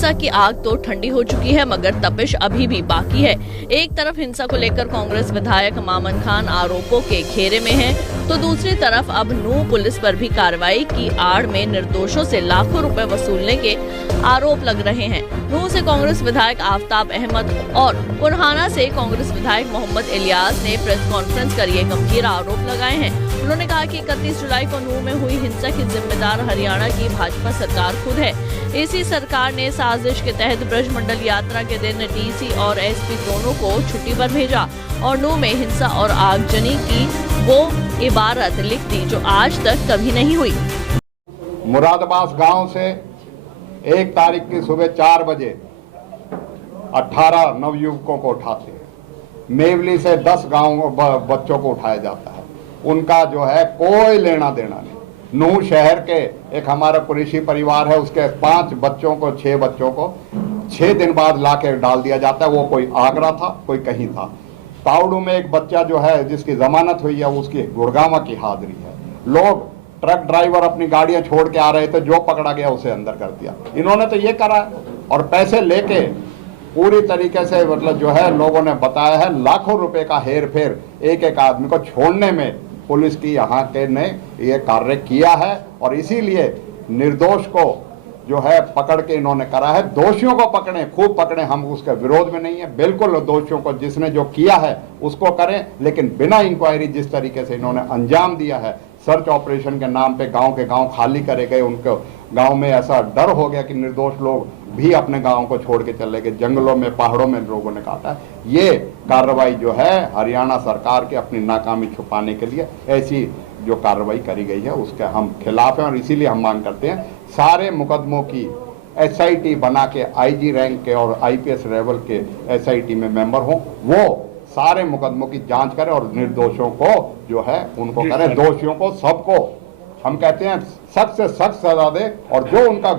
हिंसा की आग तो ठंडी हो चुकी है, मगर तपिश अभी भी बाकी है। एक तरफ हिंसा को लेकर कांग्रेस विधायक मामन खान आरोपों के घेरे में है, तो दूसरी तरफ अब नूंह पुलिस पर भी कार्रवाई की आड़ में निर्दोषों से लाखों रुपए वसूलने के आरोप लग रहे हैं। नूंह से कांग्रेस विधायक आफ्ताब अहमद और पुरहाना से कांग्रेस विधायक मोहम्मद इलियास ने प्रेस कॉन्फ्रेंस कर ये गंभीर आरोप लगाए हैं। उन्होंने कहा कि 31 जुलाई को नूंह में हुई हिंसा की जिम्मेदार हरियाणा की भाजपा सरकार खुद है। इसी सरकार ने साजिश के तहत ब्रजमंडल यात्रा के दिन डीसी और एसपी दोनों को छुट्टी पर भेजा और नूंह में हिंसा और आगजनी की वो इबारत लिख दी जो आज तक कभी नहीं हुई। मुरादाबाद गांव से 1 तारीख की सुबह 4 बजे 18 नवयुवकों को उठाते हैं। मेवली से 10 गांव बच्चों को उठाया जाता है। उनका जो है कोई लेना देना नहीं। नूंह शहर के एक हमारा कुरैशी परिवार है, उसके 5 बच्चों को 6 बच्चों को 6 दिन बाद लाके डाल दिया जाता है। वो कोई आगरा था, कोई कहीं था। तावड़ू में एक बच्चा जो है जिसकी जमानत हुई है, उसकी गुड़गांव की हाजिरी है। लोग ट्रक ड्राइवर अपनी गाड़ियां छोड़ के आ रहे थे, जो पकड़ा गया उसे अंदर कर दिया। इन्होंने तो ये करा और पैसे लेके पूरी तरीके से मतलब जो है लोगों ने बताया है लाखों रुपए का हेर फेर एक एक आदमी को छोड़ने में पुलिस की यहाँ के ने ये कार्य किया है और इसीलिए निर्दोष को जो है पकड़ के इन्होंने करा है। दोषियों को पकड़े, खूब पकड़े, हम उसके विरोध में नहीं है। बिल्कुल दोषियों को जिसने जो किया है उसको करें, लेकिन बिना इंक्वायरी जिस तरीके से इन्होंने अंजाम दिया है, सर्च ऑपरेशन के नाम पे गांव के गांव खाली करे गए। उनको गांव में ऐसा डर हो गया कि निर्दोष लोग भी अपने गांव को छोड़ के चले गए। जंगलों में, पहाड़ों में लोगों ने काटा। ये कार्रवाई जो है हरियाणा सरकार के अपनी नाकामी छुपाने के लिए ऐसी जो कार्रवाई करी गई है उसके हम खिलाफ हैं और इसीलिए हम मांग करते हैं सारे मुकदमों की SIT बना के IG रैंक के और IPS लेवल के SIT में मेंबर हों, वो सारे मुकदमों की जांच करें और निर्दोषों को जो है उनको करें, दोषियों को सबको हम कहते हैं सख्त से सख्त सजा दे और जो उनका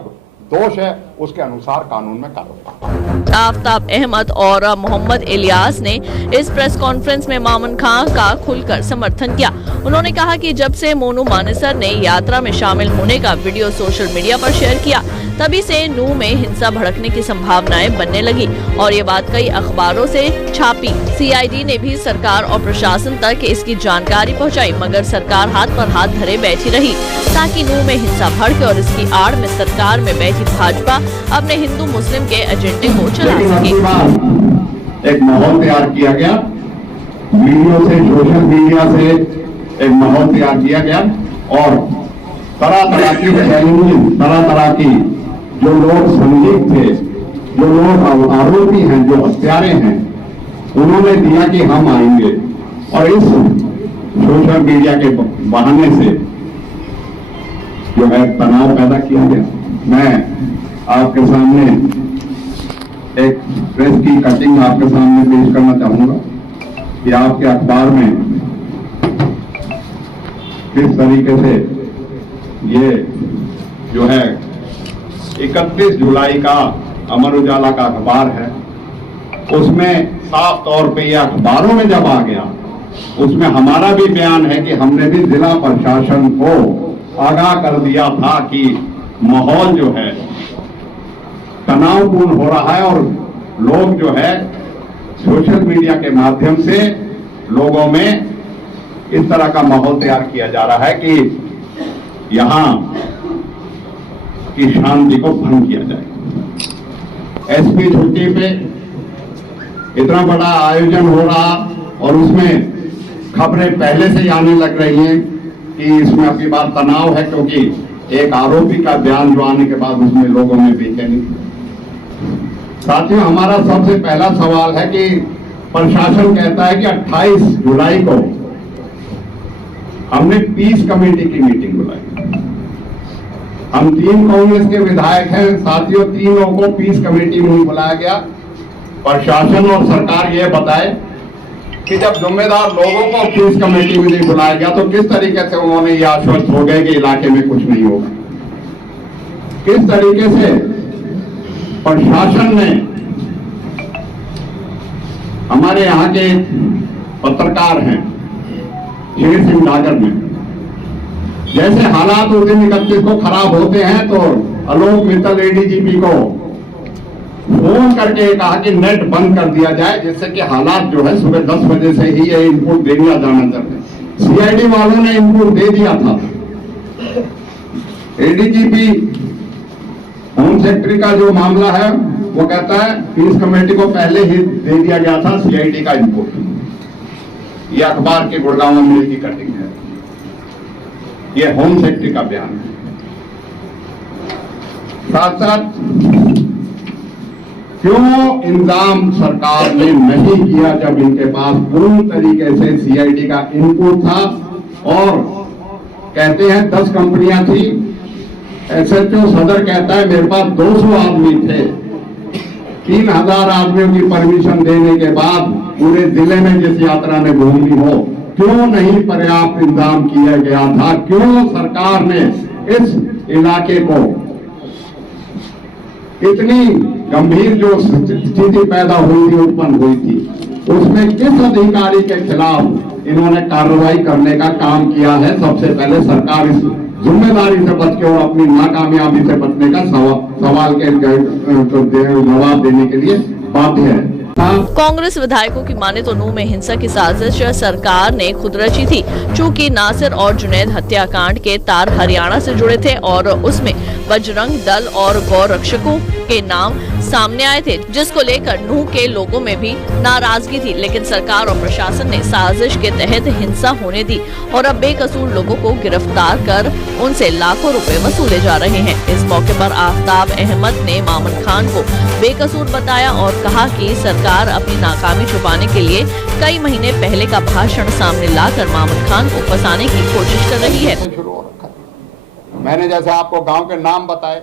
दोष है उसके अनुसार कानून में कार्रवाई। आफ्ताब अहमद और मोहम्मद इलियास ने इस प्रेस कॉन्फ्रेंस में मामन खान का खुलकर समर्थन किया। उन्होंने कहा कि जब से मोनू मानेसर ने यात्रा में शामिल होने का वीडियो सोशल मीडिया पर शेयर किया, तभी से नूंह में हिंसा भड़कने की संभावनाएं बनने लगी और ये बात कई अखबारों से छापी। CID ने भी सरकार और प्रशासन तक इसकी जानकारी पहुंचाई, मगर सरकार हाथ पर हाथ धरे बैठी रही ताकि नूंह में हिंसा भड़के और इसकी आड़ में सरकार में बैठी भाजपा अपने हिंदू मुस्लिम के एजेंडे को चला सके। एक माहौल तैयार किया गया, वीडियो से, सोशल मीडिया से एक माहौल तैयार किया गया और तरह तरह की चैलेंज, तरह तरह की जो लोग संदिग्ध थे, जो लोग आरोपी हैं, जो हत्यारे हैं, उन्होंने दिया कि हम आएंगे और इस सोशल मीडिया के बहाने से जो है तनाव पैदा किया गया। मैं आपके सामने एक प्रेस की कटिंग आपके सामने पेश करना चाहूंगा कि आपके अखबार में किस तरीके से ये जो है 31 जुलाई का अमर उजाला का अखबार है, उसमें साफ तौर पे ये अखबारों में जब आ गया, उसमें हमारा भी बयान है कि हमने भी जिला प्रशासन को आगाह कर दिया था कि माहौल जो है तनावपूर्ण हो रहा है और लोग जो है सोशल मीडिया के माध्यम से लोगों में इस तरह का माहौल तैयार किया जा रहा है कि यहां की शांति को भंग किया जाए। SP छुट्टी पे इतना बड़ा आयोजन हो रहा और उसमें खबरें पहले से ही आने लग रही हैं कि इसमें अपनी बात तनाव है, क्योंकि एक आरोपी का बयान जो आने के बाद उसमें लोगों में बेचैनी। साथियों, हमारा सबसे पहला सवाल है कि प्रशासन कहता है कि 28 जुलाई को हमने पीस कमेटी की मीटिंग बुलाई। हम 3 कांग्रेस के विधायक हैं साथियों, 3 लोगों को पीस कमेटी में बुलाया गया। प्रशासन और सरकार ये बताए कि जब जिम्मेदार लोगों को पीस कमेटी में नहीं बुलाया गया तो किस तरीके से उन्होंने ये आश्वस्त हो गए कि इलाके में कुछ नहीं होगा। किस तरीके से प्रशासन ने, हमारे यहाँ के पत्रकार हैं शेर सिंह डागर में, जैसे हालात उस दिन 31 को खराब होते हैं तो आलोक मित्तल ADGP को फोन करके कहा कि नेट बंद कर दिया जाए, जिससे कि हालात जो है सुबह 10 बजे से ही ये इनपुट दे दिया जाना चाहिए। सीआईडी वालों ने इनपुट दे दिया था। एडीजीपी होम सेक्रेटरी का जो मामला है वो कहता है पीस कमेटी को पहले ही दे दिया गया था सीआईडी का इनपुट। ये अखबार के गुड़गांव में की कटिंग है, ये होम सेक्रेटरी का बयान है। साथ साथ क्यों इंतजाम सरकार ने नहीं किया जब इनके पास पूरी तरीके से सीआईडी का इनपुट था? और कहते हैं 10 कंपनियां थी, एसएचओ सदर कहता है मेरे पास 200 आदमी थे। 3000 आदमियों की परमिशन देने के बाद पूरे जिले में जिस यात्रा में घूमनी हो, क्यों नहीं पर्याप्त इंतजाम किया गया था? क्यों सरकार ने इस इलाके को इतनी गंभीर जो स्थिति पैदा हुई थी, उत्पन्न हुई थी, उसमें किस अधिकारी के खिलाफ इन्होंने कार्रवाई करने का काम किया है? सबसे पहले सरकार इस जिम्मेदारी से बच के और अपनी नाकामयाबी से बचने का सवाल के जवाब देने के लिए बाध्य है। कांग्रेस विधायकों की माने तो नूह में हिंसा की साजिश सरकार ने खुद रची थी। चूंकि नासिर और जुनैद हत्याकांड के तार हरियाणा से जुड़े थे और उसमें बजरंग दल और गौ रक्षकों के नाम सामने आए थे, जिसको लेकर नूह के लोगों में भी नाराजगी थी। लेकिन सरकार और प्रशासन ने साजिश के तहत हिंसा होने दी और अब बेकसूर लोगों को गिरफ्तार कर उनसे लाखों रुपए वसूले जा रहे हैं। इस मौके पर आफ्ताब अहमद ने मामन खान को बेकसूर बताया और कहा कि सरकार अपनी नाकामी छुपाने के लिए कई महीने पहले का भाषण सामने लाकर मामन खान को फंसाने की कोशिश कर रही है। मैंने जैसे आपको गांव के नाम बताए,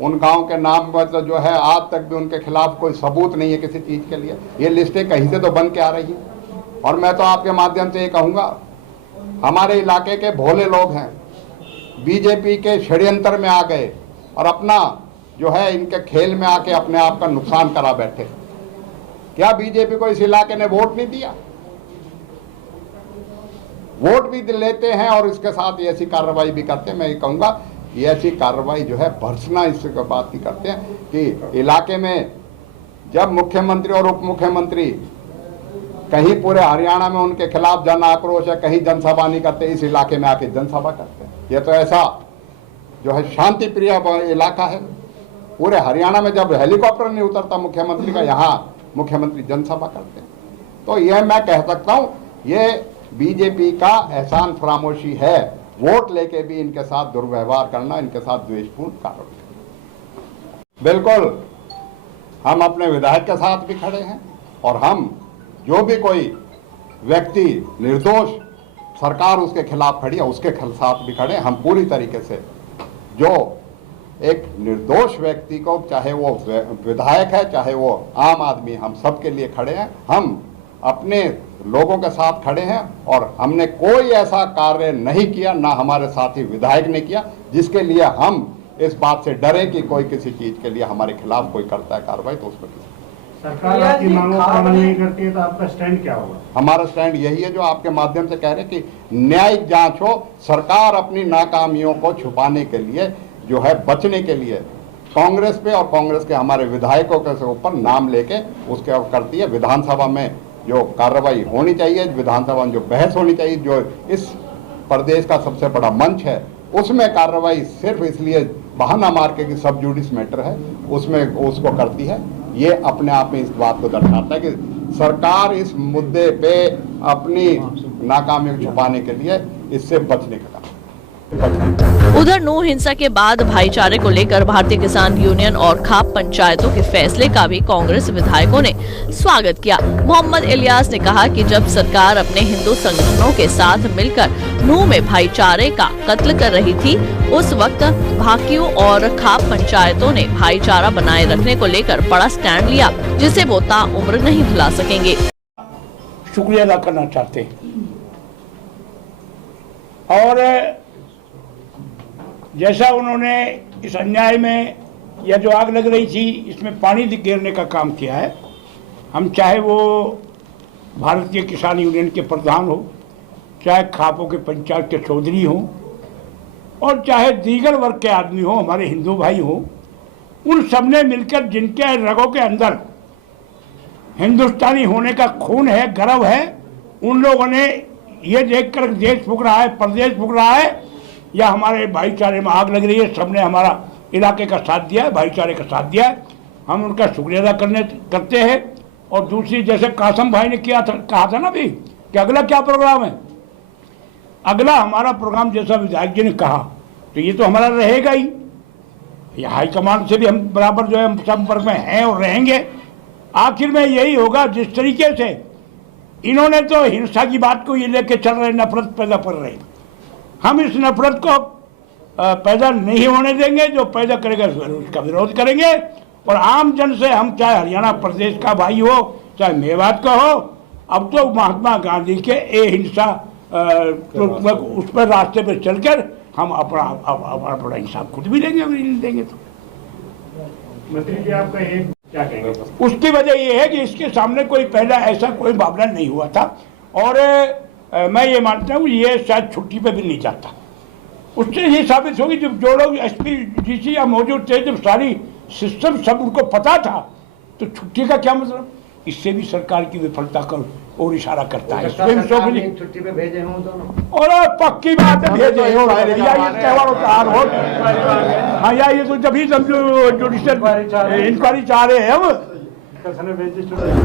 उन गांव के नाम मतलब जो है आज तक भी उनके खिलाफ कोई सबूत नहीं है किसी चीज के लिए। ये लिस्टें कहीं से तो बन के आ रही हैं। और मैं तो आपके माध्यम से ये कहूंगा, हमारे इलाके के भोले लोग हैं, बीजेपी के षड्यंत्र में आ गए और अपना जो है इनके खेल में आके अपने आप का नुकसान करा बैठे। क्या बीजेपी को इस इलाके ने वोट नहीं दिया? वोट भी लेते हैं और इसके साथ ऐसी कार्रवाई भी करते हैं। मैं ये कहूंगा ये ऐसी कार्रवाई जो है भर्सना इससे बात नहीं करते हैं कि इलाके में जब मुख्यमंत्री और उप मुख्यमंत्री कहीं पूरे हरियाणा में उनके खिलाफ जन आक्रोश है, कहीं जनसभा नहीं करते, इस इलाके में आके जनसभा करते हैं। ये तो ऐसा जो है शांति प्रिय इलाका है। पूरे हरियाणा में जब हेलीकॉप्टर नहीं उतरता मुख्यमंत्री का, यहाँ मुख्यमंत्री जनसभा करते हैं। तो यह मैं कह सकता हूं ये बीजेपी का एहसान फरामोशी है, वोट लेके भी इनके साथ दुर्व्यवहार करना, इनके साथ द्वेषपूर्ण कार्रवाई। बिल्कुल हम अपने विधायक के साथ भी खड़े हैं और हम जो भी कोई व्यक्ति निर्दोष सरकार उसके खिलाफ खड़ी है उसके साथ भी खड़े हैं। हम पूरी तरीके से जो एक निर्दोष व्यक्ति को, चाहे वो विधायक है चाहे वो आम आदमी, हम सबके लिए खड़े हैं। हम अपने लोगों के साथ खड़े हैं और हमने कोई ऐसा कार्य नहीं किया, ना हमारे साथी विधायक ने किया, जिसके लिए हम इस बात से डरे कि कोई किसी चीज के लिए हमारे खिलाफ कोई करता है कार्रवाई तो उस पर सरकार आपकी मांगों का अमल नहीं करती है तो आपका स्टैंड क्या होगा? हमारा स्टैंड यही है जो आपके माध्यम से कह रहे हैं कि न्यायिक जांच हो। सरकार अपनी नाकामियों को छुपाने के लिए जो है, बचने के लिए कांग्रेस पे और कांग्रेस के हमारे विधायकों के ऊपर नाम लेके उसके करती है। विधानसभा में जो कार्रवाई होनी चाहिए, विधानसभा में जो बहस होनी चाहिए, जो इस प्रदेश का सबसे बड़ा मंच है, उसमें कार्रवाई सिर्फ इसलिए बहाना मार के कि सब जुडिस मैटर है उसमें उसको करती है। ये अपने आप में इस बात को दर्शाता है कि सरकार इस मुद्दे पे अपनी नाकामी को छुपाने के लिए इससे बचने का काम। उधर नूह हिंसा के बाद भाईचारे को लेकर भारतीय किसान यूनियन और खाप पंचायतों के फैसले का भी कांग्रेस विधायकों ने स्वागत किया। मोहम्मद इलियास ने कहा कि जब सरकार अपने हिंदू संगठनों के साथ मिलकर नूह में भाईचारे का कत्ल कर रही थी, उस वक्त भाकियों और खाप पंचायतों ने भाईचारा बनाए रखने को लेकर बड़ा स्टैंड लिया, जिसे वो ताउम्र नहीं भुला सकेंगे। शुक्रिया अदा करना चाहते हैं और जैसा उन्होंने इस अन्याय में या जो आग लग रही थी इसमें पानी गिरने का काम किया है। हम चाहे वो भारतीय किसान यूनियन के प्रधान हो, चाहे खापों के पंचायत के चौधरी हों और चाहे दीगर वर्ग के आदमी हो, हमारे हिंदू भाई हों, उन सबने मिलकर जिनके रगों के अंदर हिंदुस्तानी होने का खून है, गर्व है, उन लोगों ने ये देखकर देश फूक रहा है, प्रदेश फूक रहा है या हमारे भाईचारे में आग लग रही है, सबने हमारा इलाके का साथ दिया है, भाईचारे का साथ दिया है। हम उनका शुक्रिया अदा करते हैं। और दूसरी, जैसे कासम भाई ने कहा था ना भी कि अगला क्या प्रोग्राम है, अगला हमारा प्रोग्राम जैसा विधायक जी ने कहा तो ये तो हमारा रहेगा ही। ये हाईकमान से भी हम बराबर जो है संपर्क में हैं और रहेंगे। आखिर में यही होगा, जिस तरीके से इन्होंने तो हिंसा की बात को ये लेके चल रहे, नफरत पैदा कर रहे, हम इस नफरत को पैदा नहीं होने देंगे। जो पैदा करेगा उसका विरोध करेंगे। और आम जन से हम, चाहे हरियाणा प्रदेश का भाई हो, चाहे मेवात का हो, अब तो महात्मा गांधी के हिंसा उस पर रास्ते पे चलकर हम अपना हिसाब खुद भी लेंगे, अगर नहीं देंगे तो। मंत्री जी, आपका ये क्या कहेंगे? उसकी वजह यह है कि इसके सामने कोई पहला ऐसा कोई मामला नहीं हुआ था और मैं ये मानता हूँ ये शायद छुट्टी पे भी नहीं जाता। उससे ये साबित होगी जब जो लोग एसपी डीसी या मौजूद थे, जब सारी सिस्टम सब उनको पता था, तो छुट्टी का क्या मतलब? इससे भी सरकार की विफलता का और इशारा करता है। छुट्टी पे भेजे हों दोनों, और पक्की बात है भेजे हो, या ये त्यौहार त्योहार हो, हाँ, या ये तो जब ही जुडिशियल इंक्वायरी चाह रहे हैं हम।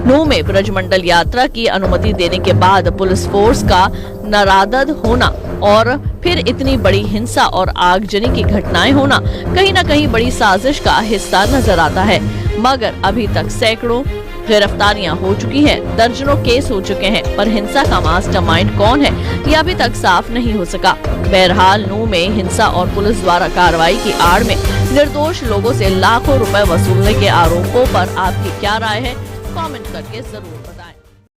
नूह में ब्रजमंडल यात्रा की अनुमति देने के बाद पुलिस फोर्स का नरादद होना और फिर इतनी बड़ी हिंसा और आगजनी की घटनाएं होना कहीं न कहीं बड़ी साजिश का हिस्सा नजर आता है। मगर अभी तक सैकड़ों गिरफ्तारियां हो चुकी हैं, दर्जनों केस हो चुके हैं, पर हिंसा का मास्टरमाइंड कौन है ये अभी तक साफ नहीं हो सका। बहरहाल नूह में हिंसा और पुलिस द्वारा कार्रवाई की आड़ में निर्दोष लोगों से लाखों रुपए वसूलने के आरोपों पर आपकी क्या राय है, कमेंट करके जरूर बताएं।